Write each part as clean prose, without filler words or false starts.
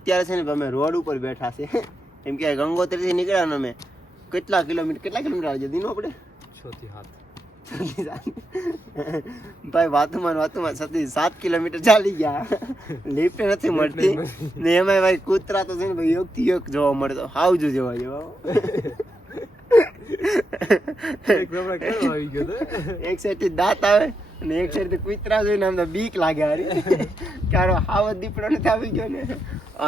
અત્યારે છે ને અમે રોડ ઉપર બેઠા છે એમ કે ગંગોત્રી થી નીકળ્યા ને અમે કેટલા કિલોમીટર આવે છે દીનો આપણે 6 થી 7 ભાઈ વાતુમાં 7 કિલોમીટર ચાલી ગયા લિફ્ટ નથી મળતી ને એમાં ભાઈ કૂતરા તો છે ને ભાઈ યોગ થી યોગ જોવા મળતો હાવજુ જોવા જેવા એક સાઈડ થી દાંત આવે અને એક સાઈડ થી કૂતરા જોઈને આમ તો બીક લાગે ક્યારે હાવત દીપડો નથી આવી ગયો ને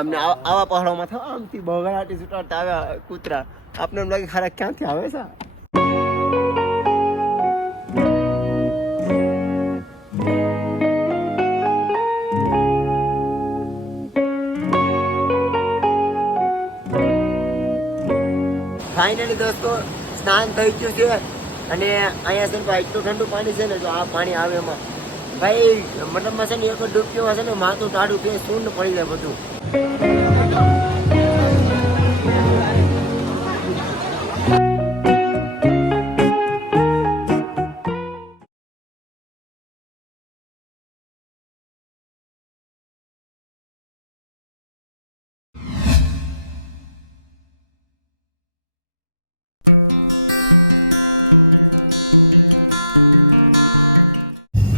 અમને આવા પહાડોમાં થવા આમથી બગાડાટી સુટાડતા આવ્યા કૂતરા આપણે એમ લાગે ખરા ક્યાંથી આવે છે ફાઇનલી દોસ્તો સ્નાન થઈ ગયું છે અને અહીંયા છે ને એટલું ઠંડુ પાણી છે ને જો આ પાણી આવે એમાં ભાઈ મતલબમાં છે ને એક ડૂબકીમાં છે ને માથું ટાઢું કે શૂન્ય પડી જાય બધું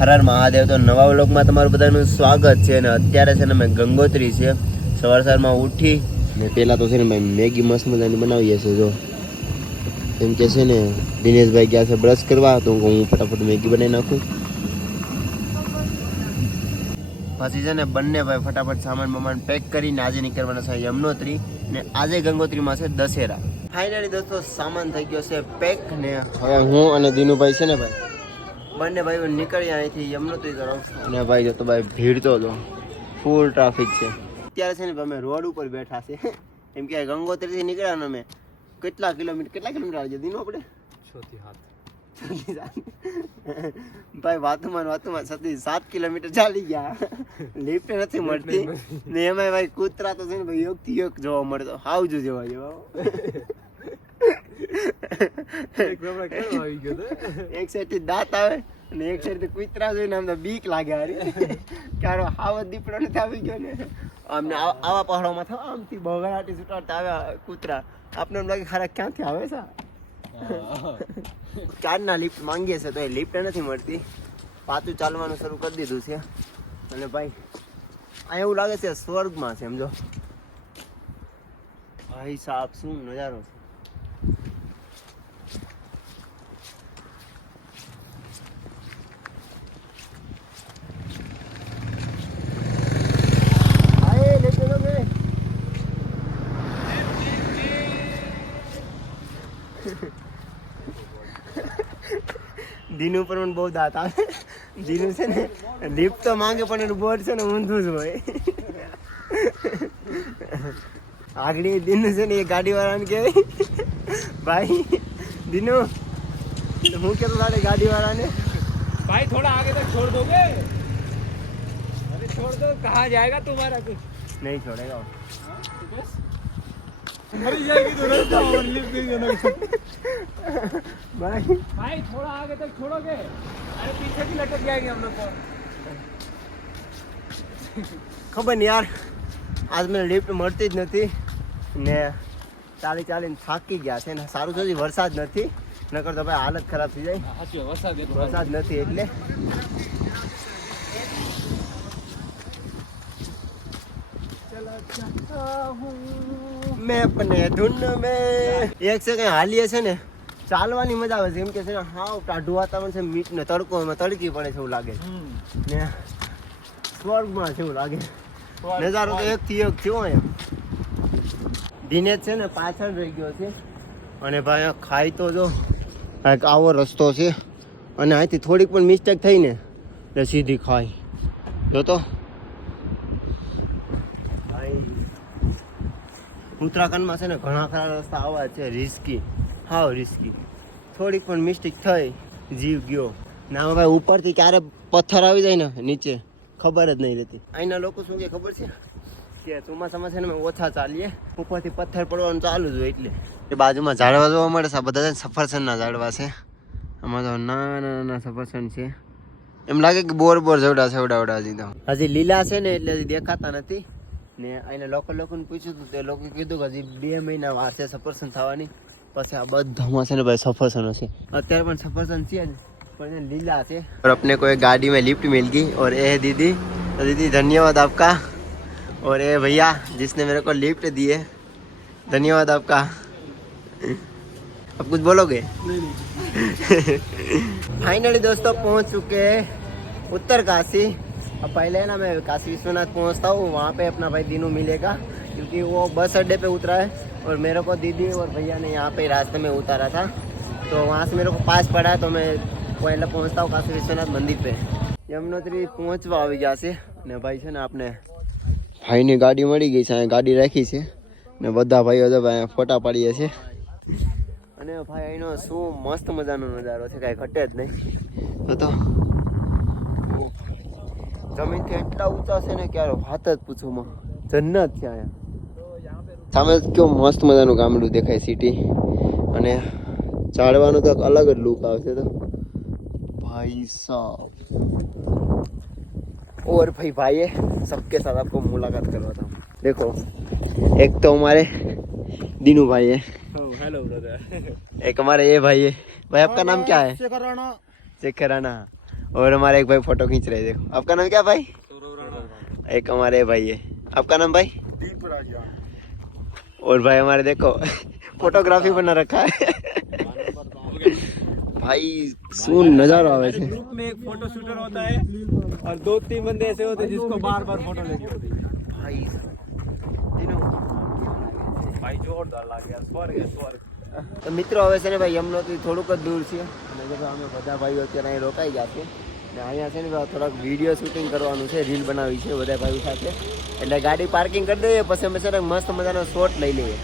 હર હર મહાદેવ. તો નવા વ્લોગમાં તમારું બધાનું સ્વાગત છે અને અત્યારે છે ને મેં ગંગોત્રી છે સવારમાં ઉઠી ને પહેલાં તો છે ને ભાઈ મેગી મસ્ત મજાની બનાવીએ છીએ જો એમ કે છે ને દિનેશભાઈ ગયા છે બ્રશ કરવા તો હું ફટાફટ મેગી બનાવી નાખું પછી છે ને બંને ભાઈ ફટાફટ સામાન પેક કરીને આજે નીકળવાના છે યમનોત્રી ને આજે ગંગોત્રીમાં છે દશેરા. ફાઇનલી દોસ્તો સામાન થઈ ગયો છે પેક ને હવે હું અને દિનુભાઈ છે ને ભાઈ બંને ભાઈઓ નીકળ્યા અહીંથી યમનોત્રી તરફ અને ભાઈ જો તો ભાઈ ભીડ તો ફૂલ ટ્રાફિક છે. અત્યારે છે ને અમે રોડ ઉપર બેઠા છે એમ કે ગંગોત્રીથી નીકળ્યા ને અમે કેટલા કિલોમીટર આવે છે દીનો આપણે 6 થી 7 ભાઈ વાતુમાં 7 કિલોમીટર ચાલી ગયા લિફ્ટ નથી મળતી ને એમાં ભાઈ કૂતરા તો છે ને ભાઈ યોગ થી યોગ જોવા મળતો હાવજુ જોવા જેવા એક સાઈડ થી દાંત આવે અને એક સાઈડ થી કૂતરા જોઈને આમ તો બીક લાગે ક્યારે હાવત દીપડો નથી આવી ગયો ને અમને આવા પહાડોમાં થવા આમથી બગાડાટી સુટાડતા આવ્યા કૂતરા આપણે એમ લાગે ખરા ક્યાંથી આવે છે ક્યારના લિફ્ટ માંગીએ છે તો એ લિફ્ટ નથી મળતી પાછું ચાલવાનું શરૂ કરી દીધું છે અને ભાઈ આ એવું લાગે છે સ્વર્ગમાં છે સમજો ભાઈ સાહેબ શું નજારો છે. દીનું ઉપર પણ બહુ દાંત આવે દીનું છે ને લિફ્ટ તો માંગે પણ એનું બોર્ડ છે ને ઊંધું જ હોય આગળ દીનું છે ને એ ગાડી વાળાને કહેવાય ભાઈ દીનું હું કહેતો તારે ગાડી વાળાને भाई थोड़ा आगे तक छोड़ दोगे अरे छोड़ दो कहाँ जाएगा तुम्हारा कुछ नहीं छोड़ेगा मरी जाएगी तो रास्ता और लिफ्ट नहीं देना भाई भाई थोड़ा आगे तक छोड़ोगे अरे पीछे भी लटक जाएंगे हम लोग को ખબર ને યાર આજ મને લિફ્ટ મળતી જ નથી ને ચાલીને થાકી ગયા છે ને સારું છે વરસાદ નથી નકર તો ભાઈ હાલત ખરાબ થઈ જાય વરસાદ નથી એટલે મેં अपने धुन में એક છે કઈ હાલીએ છે ને ચાલવાની મજા આવે છે એમ કે છે ને હાવ ટાઢું વાતાવરણ છે મીઠ ને તડકો એમાં તડકી પડે છે એવું લાગે ને સ્વર્ગમાં છે એવું લાગે નજારો તો એક થી એક થયો અહીંયા દિનેશ છે ને પાછળ રહી ગયો છે અને ભાઈ ખાઈ તો જો એક આવો રસ્તો છે અને અહીંથી થોડીક પણ મિસ્ટેક થઈ ને એટલે સીધી ખાઈ જો તો ભાઈ ઉત્તરાખંડમાં છે ને ઘણા ખરા રસ્તા આવા છે રિસ્કી હાવ રિસ્કી થોડીક પણ મિસ્ટેક થઈ જીવ ગયો ના ભાઈ ઉપરથી ક્યારે પથ્થર આવી જાય ને નીચે ખબર જ નહીં રહેતી. અહીંના લોકો શું કે ખબર છે કે ચોમાસામાં છે ને અમે ઓછા ચાલીએ ઉપરથી પથ્થર પડવાનું ચાલુ જ હોય એટલે એ બાજુમાં ઝાડવા જોવા મળે છે બધા સફરજનના ઝાડવા છે આમાં તો નાના સફરજન છે એમ લાગે કે બોર જેવડા છે એવડા હજી લીલા છે ને એટલે હજી દેખાતા નથી ને અહીંના લોકોને પૂછ્યું હતું તે લોકો કીધું કે હજી 2 મહિના વાર છે સફરજન થવાની, પછી આ બધામાં છે ને ભાઈ સફરજન હશે. અત્યારે પણ સફરજન છે જ पर लीला से। और अपने को एक गाड़ी में लिफ्ट मिल गई और ये दीदी, तो दीदी धन्यवाद आपका, और ये भैया जिसने मेरे को लिफ्ट दी है, धन्यवाद आपका। अब कुछ बोलोगे? फाइनली दोस्तों पहुंच चुके हैं उत्तरकाशी। अब पहले ना मैं काशी विश्वनाथ पहुंचता हूँ, वहाँ पे अपना भाई दीनू मिलेगा क्योंकि वो बस अड्डे पे उतरा है और मेरे को दीदी और भैया ने यहाँ पे रास्ते में उतारा था, तो वहाँ से मेरे को पास पड़ा है, तो मैं पहले पहुँचता हूँ काशी विश्वनाथ मंदिर पे। यमुनोत्री पहुँचवा આવી જશે ને ભાઈ છે ને આપણે ભાઈની ગાડી મળી ગઈ છે, ગાડી રાખી છે ને બધા ભાઈઓ તો ભાઈ ફોટા પાડીએ છે અને ભાઈ અહીંનો શું મસ્ત મજાનો નજારો છે, કાંઈ ઘટે જ નહીં. તો જમીનથી એટલા ઊંચા છે ને ક્યારે વાત જ પૂછું, જન્નત છે અહીંયા. સામે કેવું મસ્ત મજાનું ગામડું દેખાય સિટી, અને ચાડવાનું તો અલગ જ લુક આવશે. તો भाई साहब, और भाई है सबके साथ आपको मुलाकात करवाता हूँ. देखो एक तो हमारे दीनू भाई है, हेलो ब्रदर. एक हमारे ये भाई है. भाई आपका नाम क्या है? शेखर राणा. और हमारे एक भाई फोटो खींच रहे हैं. देखो आपका नाम क्या भाई? एक हमारे भाई है. आपका नाम भाई? दीप राजा. और भाई हमारे देखो फोटोग्राफी बना रखा है. भाई सुन नजारा आवे है. ग्रुप में एक फोटो शूटर होता है और 2-3 बंदे ऐसे होते हैं जिसको बार-बार फोटो लेनी होती है. भाई भाई जोरदार लाग गया. स्वर्ग है स्वर्ग. તો મિત્રો હવે છે ને ભાઈ યમનોત્રી થોડુંક જ દૂર છે અને જો અમે બધા ભાઈઓ અત્યારે અહીં રોકાઈ ગયા છે ને અહીંયા છે ને થોડાક વિડીયો શૂટિંગ કરવાનું છે, રીલ બનાવી છે બધા ભાઈઓ સાથે, એટલે ગાડી પાર્કિંગ કરી દઈએ, પછી અમે છે ને મસ્ત મજાનો શોટ લઈ લઈએ.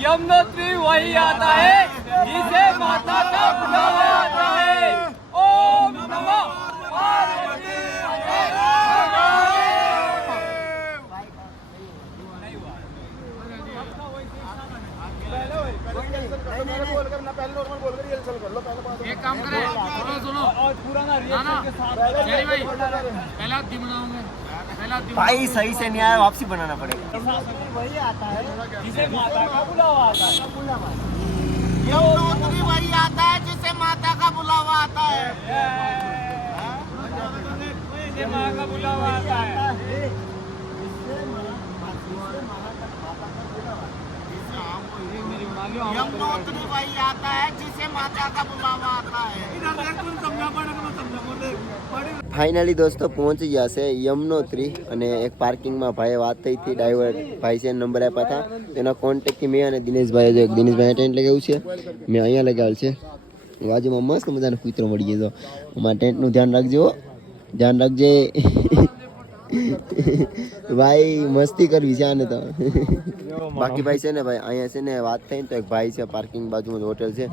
यमुनोत्री वही आता है जिसे माता का बुलावा आता है. ओम नमः पार्वती एक काम करें, सुनो और पुराना रिएक्शन के साथ पहला दी बनाऊंगा. भाई सही से नहीं आया, वापसी बनाना पड़ेगा. वही आता है जिसे माता का बुलावा आता है. यमुनोत्री वही आता है जिसे माता का बुलावा आता है. जिसे माँ का बुलावा आता है. यमुनोत्री वही आता है जिसे माता का बुलावा आता है. ફાઇનલી દોસ્તો પહોંચી ગયા છે યમનોત્રી, અને એક પાર્કિંગમાં ભાઈએ વાત થઈ હતી, ડ્રાઈવર ભાઈ છે નંબર આપ્યા હતા, તેના કોન્ટેક્ટથી મેં અને દિનેશભાઈ, જો દિનેશભાઈ ટેન્ટ લગાવ્યું છે, મેં અહીંયા લગાવેલ છે. બાજુમાં મસ્ત મજાનો કૂતરો મળી ગયો. અમારા ટેન્ટનું ધ્યાન રાખજો, ધ્યાન રાખજે ભાઈ, મસ્તી કરવી છે આને તો. બાકી ભાઈ છે ને ભાઈ અહીંયા છે ને વાત થઈ ને તો એક ભાઈ છે પાર્કિંગ બાજુમાં હોટેલ છે,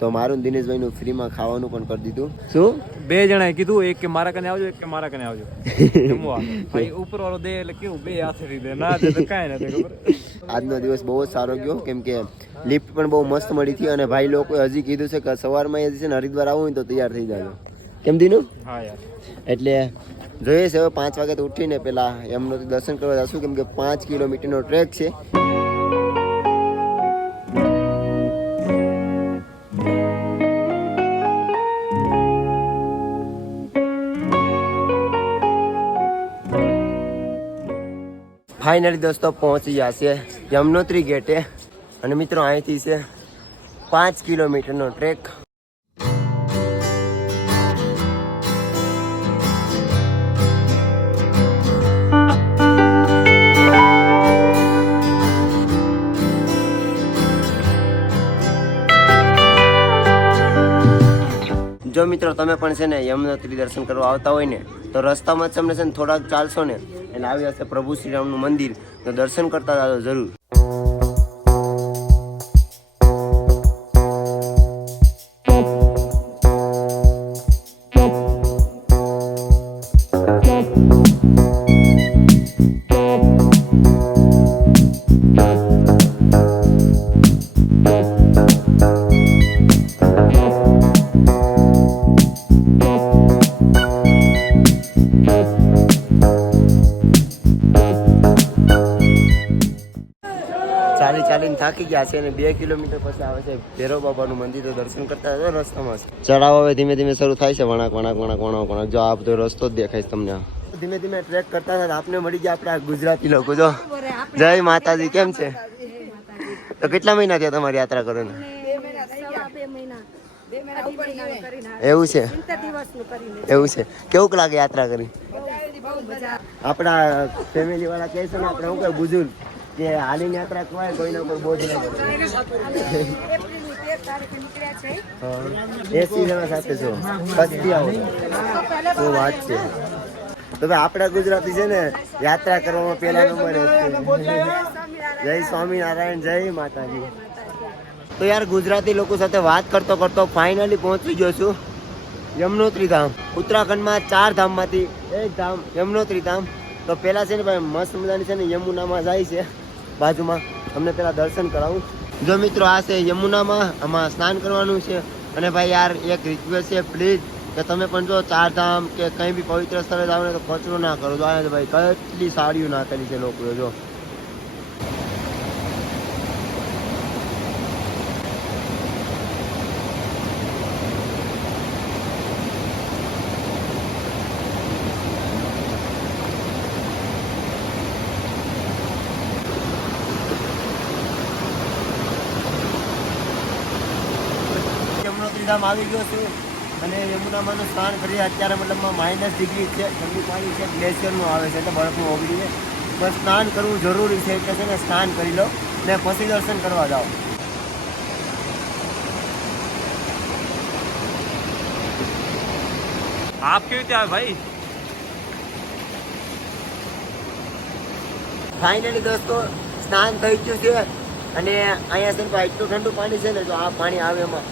તો મારું દિનેશભાઈનું ફ્રીમાં ખાવાનું પણ કરી દીધું. શું 2 જણાએ કીધું, એક કે મારા કને આવજો, એક કે મારા કને આવજો જમવા. ભાઈ ઉપર વાળો દે એટલે કેવું 2 હાથે દે, ના દે તો કાંઈ નથી ખબર. આજનો દિવસ બહુ જ સારો ગયો, કેમ કે લિફ્ટ પણ બહુ મસ્ત મળી હતી, અને ભાઈ લોકોએ હજી કીધું છે કે સવારમાં એ છે ને હરિદ્વાર આવું હોય તો તૈયાર થઈ જાજો. કેમ દીનું? હા યાર. એટલે જોઈએ છે હવે 5 વાગે તો ઉઠીને પેલા યમનોત્રી દર્શન કરવા જશું, કેમ કે 5 કિલોમીટરનો ટ્રેક છે. ફાઇનલી દોસ્તો પહોંચી ગયા છે યમનોત્રી ગેટે, અને મિત્રો અહીંથી છે 5 કિલોમીટરનો ટ્રેક. જો મિત્રો તમે પણ છે ને યમનોત્રી દર્શન કરવા આવતા હોય ને તો રસ્તામાં જ તમને છે ને થોડાક ચાલશો ને એટલે આવી હશે પ્રભુ શ્રીરામનું મંદિર, તો દર્શન કરતા જાજો જરૂર. ચાલી ચાલીને થાકી ગયા છે અને 2 કિલોમીટર પછી આવે છે ભૈરવ બાબાનું મંદિર. તો દર્શન કરતા હતા રસ્તામાં ચડાવ હવે ધીમે ધીમે શરૂ થાય છે. વણાક વણાક વણાક વણાક વણાક જો આ બધો રસ્તો જ દેખાય છે તમને. ધીમે ધીમે ટ્રેક કરતા હતા આપને મળી ગયા આપણા ગુજરાતી લોકો. જો જય માતાજી, કેમ છે? તો કેટલા મહિના થયા તમારી યાત્રા કરવાને? એવું છે, એવું છે. કેવું લાગે યાત્રા કરી? આપણા ફેમિલી વાળા કહે છે ને આપણે શું કહે બુઝુર્ગ કે હાલીની યાત્રા કહેવાય, કોઈના કોઈ બોજ નહીં પડે. એસી જણા સાથે છો, કચ્છથી આવો શું વાત છે. તો ભાઈ આપણા ગુજરાતી છે ને યાત્રા કરવામાં પહેલા નંબર છે. જય સ્વામિનારાયણ, જય માતાજી. તો યાર ગુજરાતી લોકો સાથે વાત કરતો કરતો ફાઇનલી પહોંચી ગયો છું યમનોત્રી ધામ. ઉત્તરાખંડમાં 4 ધામમાંથી એક ધામ યમનોત્રી ધામ. તો પહેલા છે ને ભાઈ મસ્ત મજાની છે ને યમુનામાં જાય છે બાજુમાં. તમને પહેલા દર્શન કરાવું. જો મિત્રો આ છે યમુનામાં, આમાં સ્નાન કરવાનું છે. અને ભાઈ યાર એક રિક્વેસ્ટ છે પ્લીઝ કે તમે પણ જો 4 ધામ કે કંઈ બી પવિત્ર સ્થળે જાવ ને તો કચરો ના કરો. જો આ ભાઈ કેટલી સાડીઓ નાખેલી છે લોકોએ. જો ધામ આવી ગયો છું અને યમુનામાંનું સ્નાન કરીએ. અત્યારે મતલબમાં -ડિગ્રી છે, ઠંડુ પાણી છે, ગ્લેશિયરનું આવે છે એટલે બરફનું ઓગળી છે. બસ સ્નાન કરવું જરૂરી છે એટલે છે ને સ્નાન કરી લો ને પછી દર્શન કરવા જાઓ. आप क्यों क्या भाई? ફાઇનલી દોસ્તો સ્નાન થઈ ગયું છે અને અહીંયા છે ને ભાઈ એટલું ઠંડુ પાણી છે ને જો આ પાણી આવે એમાં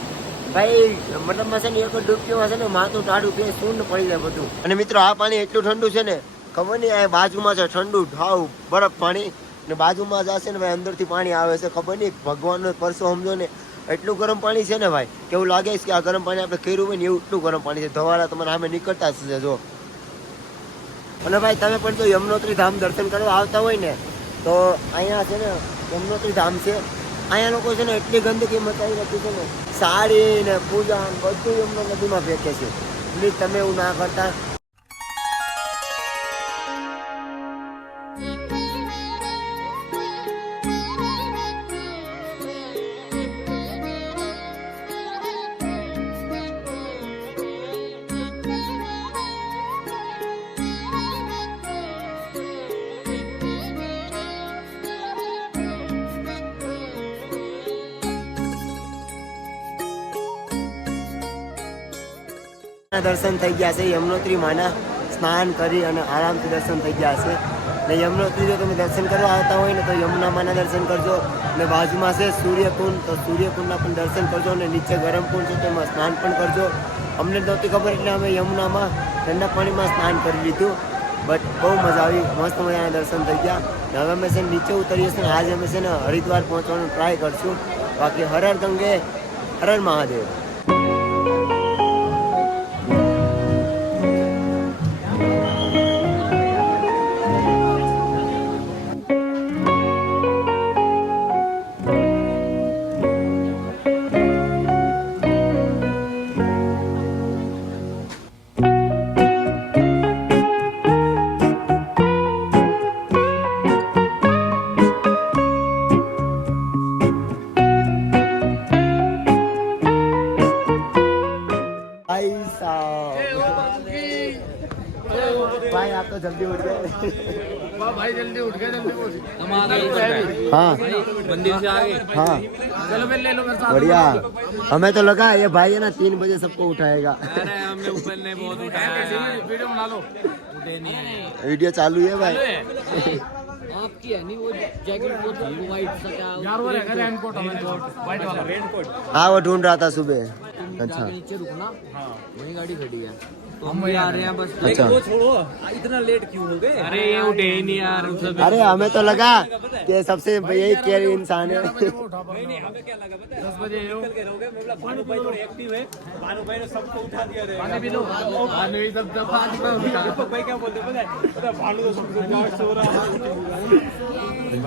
ભાઈ મતલબમાં છે ને એક ડૂબકીમાં છે ને માથું ટાઢું કે શૂન્ય પડી જાય બધું. અને મિત્રો આ પાણી એટલું ઠંડુ છે ને ખબર નહીં. આ બાજુમાં છે ઠંડુ ઠાવ બરફ પાણી ને બાજુમાં જશે ને ભાઈ અંદરથી પાણી આવે છે. ખબર નહીં ભગવાનનો પરસો સમજો ને એટલું ગરમ પાણી છે ને ભાઈ કેવું લાગે છે કે આ ગરમ પાણી આપણે કર્યું હોય ને એવું એટલું ગરમ પાણી છે. ધવારા તમારે સામે નીકળતા જ છે જો. અને ભાઈ તમે પણ જો યમનોત્રી ધામ દર્શન કરવા આવતા હોય ને તો અહીંયા છે ને યમનોત્રી ધામ છે. અહીંયા લોકો છે ને એટલી ગંદકી મચાવી રાખી છે ને સાડી ને પૂજા બધું એમનો નદીમાં ફેંકે છે. પ્લીઝ તમે એવું ના કરતા. દર્શન થઈ ગયા છે યમનોત્રી માના. સ્નાન કરી અને આરામથી દર્શન થઈ ગયા છે. ને યમનોત્રી જો તમે દર્શન કરવા આવતા હોય ને તો યમુના માના દર્શન કરજો. ને બાજુમાં છે સૂર્યકુંડ, તો સૂર્યકુંડના પણ દર્શન કરજો. અને નીચે ગરમ કુંડ છે તેમાં સ્નાન પણ કરજો. અમને નહોતી ખબર એટલે અમે યમુનામાં ઠંડા પાણીમાં સ્નાન કરી લીધું. બટ બહુ મજા આવી, મસ્ત મજાના દર્શન થઈ ગયા. ને હવે અમે છે નીચે ઉતરીએ છીએ ને આજે અમે છે ને હરિદ્વાર પહોંચવાનું ટ્રાય કરશું. બાકી હર હર ગંગે હર હર મહાદેવ. भाई आप तो जल्दी उठ गए। भाई जल्दी उठ गए, जल्दी उठ। हाँ मंदिर से आगे। हाँ चलो फिर ले लो मेरे साथ। बढ़िया। हमें तो लगा ये भाई है ना 3 बजे सबको उठाएगा। अरे हमने ऊपर ने बहुत उठाया। वीडियो बना लो। उठे नहीं। वीडियो चालू है भाई। आपकी है नहीं वो जैकेट वो थी वो वाइट सा क्या यार वो रहेगा रेनकोट हमें तो वाइट वाला रेनकोट। हाँ वो ढूंढ रहा था सुबह। अच्छा नीचे रुकना। हाँ वही गाड़ी खड़ी है। तो हम आ रहे हैं बस। अच्छा। वो छोड़ो, इतना लेट क्यों हो गए? अरे ये उठे ही नहीं यार हम सब। अरे हमें तो लगा कि सबसे यही केयर इंसान है। नहीं हमें क्या लगा पता है? 10 बजे निकल के रहोगे। मतलब भानु भाई थोड़े एक्टिव है, भानु भाई ने सबको उठा दिया रे। पानी भी लो, भानु ही सब पानी में उठा। दीपक भाई क्या बोलते पता है? भानु तो सबसे ज्यादा सो रहा है,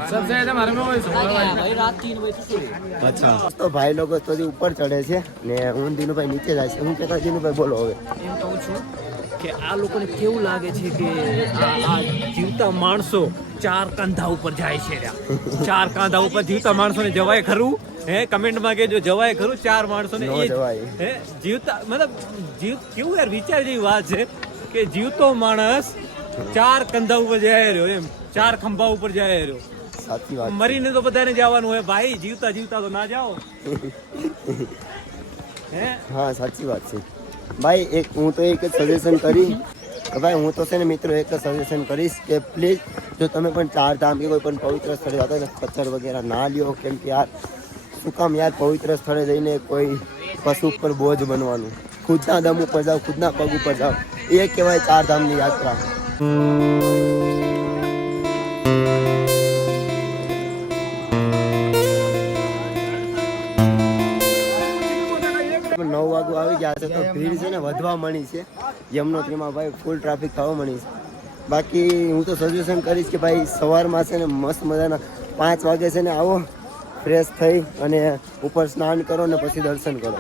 सबसे ज्यादा हमारे में वही सो रहा है भाई। रात 3 बजे से सोए। अच्छा तो भाई લોકો તો ઉપર ચડે છે ને હું દિનુભાઈ નીચે જાય છે. હું કહેતા દિનુભાઈ બોલો હવે. એમ કહું છું કે આ લોકોને કેવું લાગે છે કે આ જીવતા માણસો 4 કાંધા ઉપર જાય છે રહ્યા. 4 કાંધા ઉપર જીવતા માણસોને જવાય ખરું? હે કમેન્ટમાં કહેજો જવાય ખરું 4 માણસોને? નો જવાય. હે જીવતા મતલબ જીવ કેવું યાર વિચાર જેવી વાત છે કે જીવતો માણસ 4 કંધા ઉપર જાય રહ્યો, એમ 4 ખંભા ઉપર જાય રહ્યો. સાચી વાત. મરીને તો બધાને જવાનું હોય ભાઈ, જીવતા જીવતા તો ના જાઓ. હે હા સાચી વાત છે ભાઈ. એક હું તો એક જ સજેશન કરી કે ભાઈ હું તો છે ને મિત્રો એક જ સજેશન કરીશ કે પ્લીઝ જો તમે પણ 4 ધામ કે કોઈ પણ પવિત્ર સ્થળે જતા હોય ને પથ્થર વગેરે ના લ્યો. કેમ કે યાર શું કામ યાર પવિત્ર સ્થળે જઈને કોઈ પશુ ઉપર બોજ બનવાનું. ખુદના દમ ઉપર જાઓ, ખુદના પગ ઉપર જાઓ, એ કહેવાય 4 ધામની યાત્રા. નવ વાગુ આવી ગયા છે તો ભીડ છે ને વધવા મળી છે. યમનોત્રીમાં ભાઈ ફૂલ ટ્રાફિક થવા મળી છે. બાકી હું તો સજેશન કરીશ કે ભાઈ સવારમાં છે ને મસ્ત મજાના 5 વાગે છે ને આવો, ફ્રેશ થઈ અને ઉપર સ્નાન કરો ને પછી દર્શન કરો.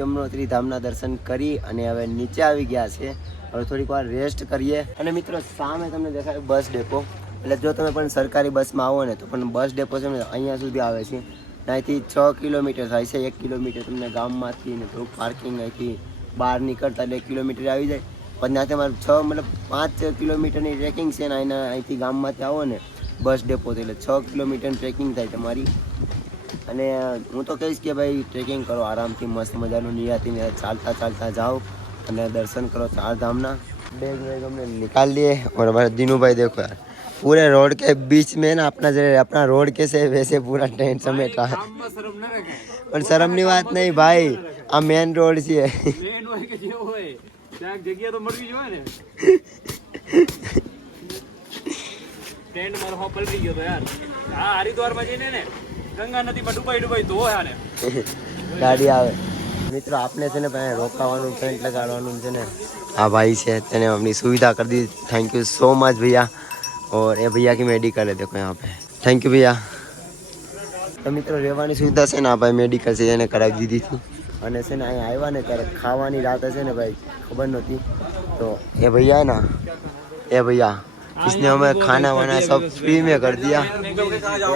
યમનોત્રી ધામના દર્શન કરી અને હવે નીચે આવી ગયા છે. હવે થોડીક વાર રેસ્ટ કરીએ. અને મિત્રો સામે તમને દેખાય બસ ડેપો. એટલે જો તમે પણ સરકારી બસમાં આવો ને તો પણ બસ ડેપો છે ને અહીંયા સુધી આવે છે. અહીંથી 6 કિલોમીટર થાય છે. 1 કિલોમીટર તમને ગામમાંથી ને થોડુંક પાર્કિંગ અહીંથી બહાર નીકળતા એટલે 1 કિલોમીટર આવી જાય. પણ ત્યાંથી અમારે 5 કિલોમીટરની ટ્રેકિંગ છે ને અહીંથી ગામમાંથી આવો ને બસ ડેપોથી એટલે 6 કિલોમીટર ટ્રેકિંગ થાય તમારી. અને હું તો કહીશ કે ભાઈ ટ્રેકિંગ કરો આરામથી, મસ્ત મજાનું નિરાતીને ચાલતા ચાલતા જાઓ અને દર્શન કરો 4 धामना. बैग वैग हमने निकाल लिए और हमारे दिनू भाई देखो यार पूरे रोड के बीच में ना अपना रोड कैसे वैसे पूरा टेंट समेटा है. पर शर्मની વાત નહીં ભાઈ, આ મેન રોડ છે. મેન હોય કે જે હોય ત્યાં જગ્યા તો મળવી જોઈએ ને. ટેન્ટ મારો હો પલટી ગયો તો યાર. આ હરિદ્વારમાં જઈને ને ગંગા નદીમાં ડૂબાઈ તો યાર ગાડી આવે. મિત્રો આપને છે ને ભાઈ રોકાવાનું, ટેન્ટ લગાડવાનું છે ને આ ભાઈ છે તેને अपनी सुविधा कर दी. थैंक यू सो मच भैया. और ये भैया की मेडिकल है देखो यहाँ पे. थैंक यू भैया. તો મિત્રો રહેવાની સુવિધા છે ને આ ભાઈ મેડિકલ છે એને કરાવી દીધી હતી. અને છે ને અહીંયા આવ્યા ને ત્યારે ખાવાની રાત છે ને ભાઈ ખબર નહોતી. તો એ भैया ना ये भैया इसने हमें खाना वाना सब फ्री में कर दिया.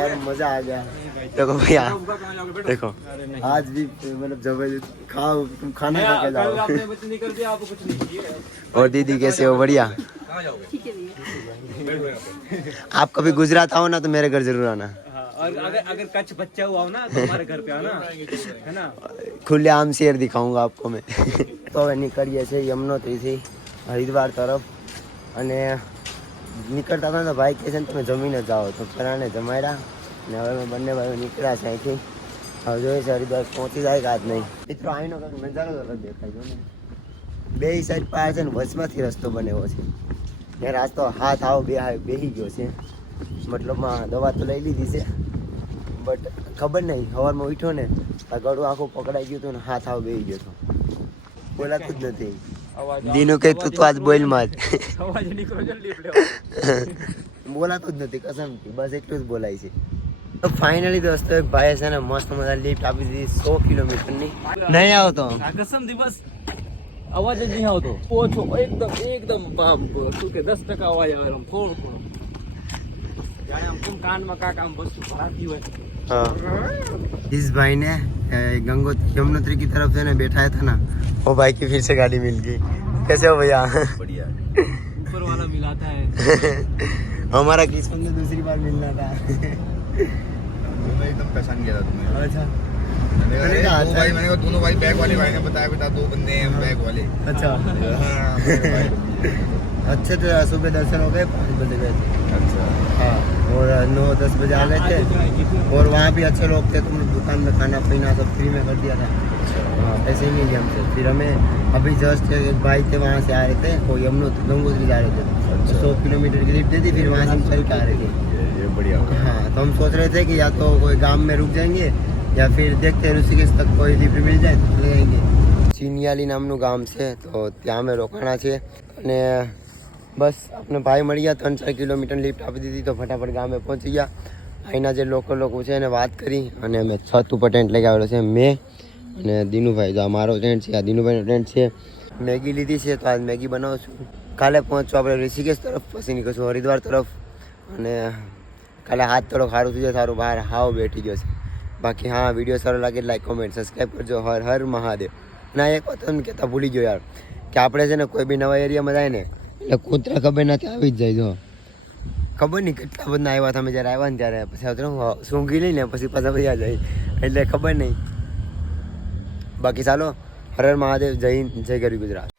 यार मजा आ गया. देखो भैया देखो आज भी मतलब जबरदस्त खाओ, तुम खाना खा के जाओ. आपने बच्चे निकल दिया, आपको कुछ नहीं किया. और दीदी कैसे हो? बढ़िया. आप कभी गुजरात आओ ना तो मेरे घर जरूर आना. और अगर कच्छ बच्चा हुआ हो ना तो हमारे घर पे आना, है ना. खुले आम शेर दिखाऊंगा आपको मैं. તો હવે નીકળીએ છીએ યમનોત્રીથી હરિદ્વાર તરફ. અને નીકળતા હતા તો ભાઈ કહે છે ને તમે જમીને જાઓ. તો ફરાને જમાડ્યા ને હવે અમે બંને ભાઈઓ નીકળ્યા છે અહીંથી. હવે જોઈએ છે હરિદ્વાર પહોંચી જાય કે આજ નહીં. મિત્રો અહીંનો કંઈક નજારો અલગ દેખાય છે ને. બે સાઈડ પાસે છે ને વચમાંથી રસ્તો બનેલો છે. એ રાસ્તો હાથ આવો બેહી ગયો છે. મતલબમાં દવા તો લઈ લીધી છે બટ ખબર નહીં સવારમાં ઉઠ્યો ને આ ગળું આખું પકડાઈ ગયું હતું ને હાથ આવો બેહી ગયો હતો. બોલાતું જ નથી. દીનું કે તું તો આજ બોલ માં અવાજ નીકળો જલ્દી પડ્યો. બોલાતું જ નથી કસમથી. બસ એટલું જ બોલાય છે. તો ફાઇનલી દોસ્તો એક ભાઈ છે ને મસ્ત મજા લિફ્ટ આપી દીધી 100 કિલોમીટરની. નહીં આવતો કસમ દિવસ અવાજ જ નહીં આવતો. ઓછો એકદમ બામ શું કે 10% અવાજ આવે આમ થોડો જાણે આમ કેમ કાનમાં કાક આમ વસ્તુ ભરાતી હોય. हाँ इस भाई ने यमुनोत्री की तरफ से ना बैठाया था ना वो भाई की फिर से गाड़ी मिल गई. कैसे हो भैया? बढ़िया. ऊपर वाला मिलाता है. हमारा किस्मत में दूसरी बार मिलना था. मैं एकदम पहचान गया था तुम्हें। अच्छा मैंने कहा, मैंने कहा, दो भाई, मैंने कहा दोनों भाई बैग वाले भाई ने बताया बेटा 2 बंदे हैं बैग वाले। अच्छा हाँ, मेरे भाई। अच्छे तो सुबह दर्शन हो गए 5 बजे गए थे। अच्छा हाँ और 9-10 बजे आ गए थे और वहाँ भी अच्छे लोग थे, तुमने दुकान में खाना पीना सब फ्री में कर दिया था। हाँ पैसे ही नहीं दिए हमसे। फिर हमें अभी जस्ट एक भाई थे वहाँ से आ रहे थे, वो गंगोत्री जा रहे थे, 100 किलोमीटर की लिफ्ट दी थी, फिर वहाँ से हम चल के आ रहे थे। ये बढ़िया हो गया। हाँ तो हम सोच रहे थे कि या तो कोई गांव में रुक जाएंगे या फिर देखते हैं ऋषिकेश तक कोई लिफ्ट मिल जाए तो चले जाएंगे। ચિનિયાલી નામનું ગામ છે તો ત્યાં અમે રોકાણા છે અને બસ આપણે ભાઈ મળી ગયા 3-4 કિલોમીટર લિફ્ટ આપી દીધી તો ફટાફટ ગામે પહોંચી ગયા. અહીંના જે લોકલ લોકો છે એને વાત કરી અને અમે છત ઉપર ટેન્ટ લઈ આવેલો છે મેં અને દિનુભાઈ. જો આ મારો ટેન્ટ છે, આ દિનુભાઈનો ટેન્ટ છે. મેગી લીધી છે તો આજ મેગી બનાવું છું. કાલે પહોંચશું આપણે ઋષિકેશ તરફ, પછી નીકળશું હરિદ્વાર તરફ અને કાલે હાથ થોડોક સારું થઈ જાય, સારું બહાર હાવ બેઠી ગયો છે. બાકી હા વિડીયો સારો લાગે લાઈક કોમેન્ટ સબસ્ક્રાઈબ કરજો. હર હર મહાદેવ. ના એક વાત તમને કહેતા ભૂલી ગયો યાર કે આપણે છે ને કોઈ બી નવા એરિયામાં જાય ને એટલે કૂતરા ખબર નથી આવી જ જાય. જો ખબર નહીં કેટલા બધા આવ્યા હતા અમે જ્યારે આવ્યા ને ત્યારે, પછી આવતો સૂંઘી લઈને પછી પાછા બધા જાય એટલે ખબર નહીં. બાકી ચાલો હર હર મહાદેવ, જય હિન્દ, જય ગરી ગુજરાત.